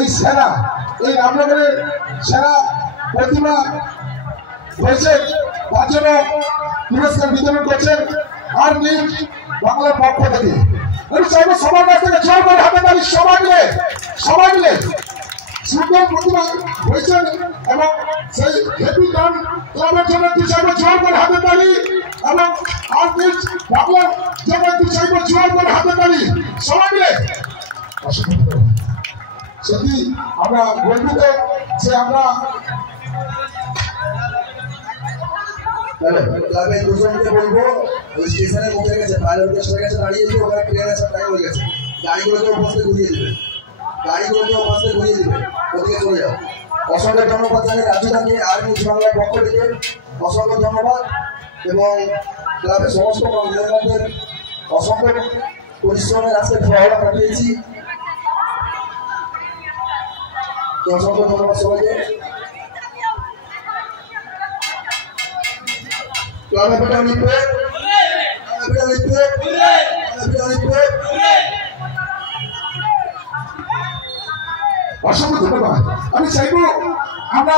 এই সেরা এই রামনগরের সেরা প্রতিমা হয়েছে তার জন্য পুরস্কার বিতরণ করছেন আর নিক বাংলার পক্ষ থেকে। আমি চাইবো সবার কাছ থেকে জোর করে হাতে তালি সবাই মিলে সুন্দর প্রতিমা হয়েছেন এবং সেই হ্যাপি ডান ক্লাবের জন্য তুই চাইবো জোর করে হাতে তালি এবং আর নিক বাংলার জন্য তুই চাইবো জোর করে হাতে তালি সবাই মিলে। সত্যি আমরা গর্বিত যে আমরা ক্লাবের দুজনকে বলবো ওই স্টেশনের পৌঁছে গেছে পাইলট সরে গেছে দাঁড়িয়েছে ওখানে ট্রেন আসার টাইম হয়ে গেছে গাড়িগুলোকে বসতে ঘুরিয়ে দিবে ওদিকে চলে যাও। অসংখ্য ধন্যবাদ জানাই রাজুদাকে আর নিউজ বাংলার পক্ষ থেকে অসংখ্য ধন্যবাদ এবং ক্লাবের সমস্ত মেম্বারদের অসংখ্য পরিশ্রমের আজকে ফলটা কাটিয়েছি। অসংখ্য ধন্যবাদ সবাইকে। ক্লাবের পেটা লিখবে অসংখ্য ধন্যবাদ। আমি চাইবো আমরা